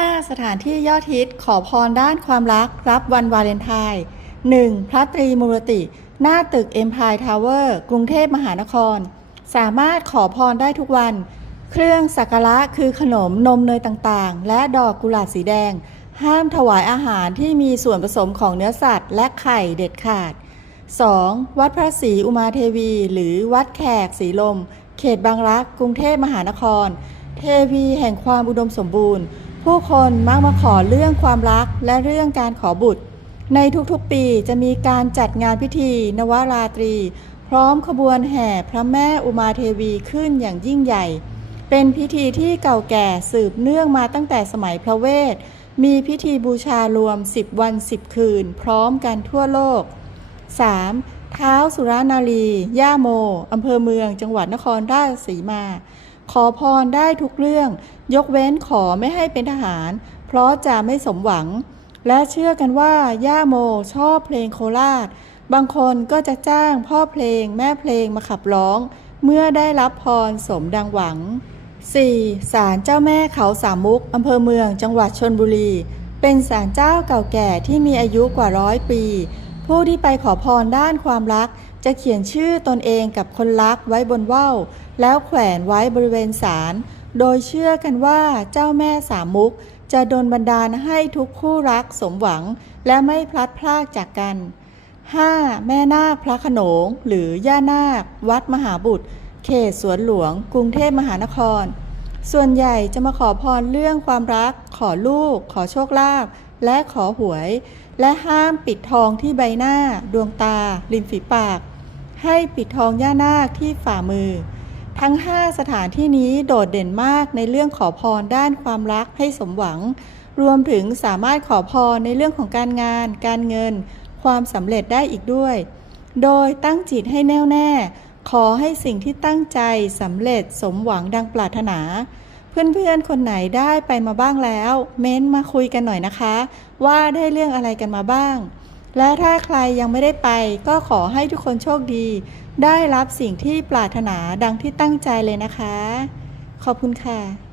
5 สถานที่ยอดฮิตขอพรด้านความรักรับวันวาเลนไทน์ 1. พระตรีมูรติ หน้าตึก Empire Tower กรุงเทพมหานคร สามารถขอพรได้ทุกวัน เครื่องสักการะคือขนมนมเนยต่างๆ และดอกกุหลาบสีแดง ห้ามถวายอาหารที่มีส่วนผสมของเนื้อสัตว์ และไข่เด็ดขาด 2. วัดพระศรีอุมาเทวี หรือวัดแขกศรีลม เขตบางรัก กรุงเทพมหานคร เทวีแห่งความอุดมสมบูรณ์ ผู้คนมักมาขอเรื่องความรักและเรื่องการขอบุตร ในทุกๆปีจะมีการจัดงานพิธีนวราตรี พร้อมขบวนแห่พระแม่อุมาเทวีขึ้นอย่างยิ่งใหญ่ เป็นพิธีที่เก่าแก่สืบเนื่องมาตั้งแต่สมัยพระเวท มีพิธีบูชารวม 10 วัน 10 คืน พร้อมกันทั่วโลก 3. เท้าสุรานารี ย่าโม อำเภอเมือง จังหวัดนครราชสีมา ขอพรได้ทุกเรื่อง ยกเว้นขอไม่ให้เป็นทหาร เพราะจะไม่สมหวัง และเชื่อกันว่า ย่าโมชอบเพลงโคราช บางคนก็จะจ้างพ่อเพลงแม่เพลงมาขับร้อง เมื่อได้รับพรสมดังหวัง 4. ศาลเจ้าแม่เขาสามมุกอำเภอเมืองจังหวัดชนบุรี เป็นศาลเจ้าเก่าแก่ที่มีอายุกว่าร้อยปี ผู้ที่ไปขอพรด้านความรัก จะเขียนชื่อตนเองกับคนรักไว้บนว่าวแล้วแขวนไว้บริเวณศาลโดยเชื่อกันว่าเจ้าแม่สามมุก จะดลบันดาลให้ทุกคู่รักสมหวัง และไม่พลัดพรากจากกัน 5. แม่นาคพระขนง หรือย่านาค วัดมหาบุตร เขตสวนหลวง กรุงเทพมหานคร ส่วนใหญ่จะมาขอพรเรื่องความรัก ขอลูก ขอโชคลาภ และขอหวย และห้ามปิดทองที่ใบหน้า ดวงตา ริมฝีปาก ให้ปิดทองย่านาคที่ฝ่ามือ ทั้ง 5 สถานที่นี้โดดเด่นมากในเรื่องขอพรด้านความรักให้สมหวัง รวมถึงสามารถขอพรในเรื่องของการงาน การเงิน ความสำเร็จได้อีกด้วย โดยตั้งจิตให้แน่วแน่ ขอให้สิ่งที่ตั้งใจสำเร็จสมหวังดังปรารถนา เพื่อนๆ คนไหนได้ไปมาบ้างแล้ว เม้นมาคุยกันหน่อยนะคะ ว่าได้เรื่องอะไรกันมาบ้าง และถ้าใครยังไม่ได้ไป ก็ขอให้ทุกคนโชคดี ได้รับสิ่งที่ปรารถนาดังที่ตั้งใจเลยนะคะ ขอบคุณค่ะ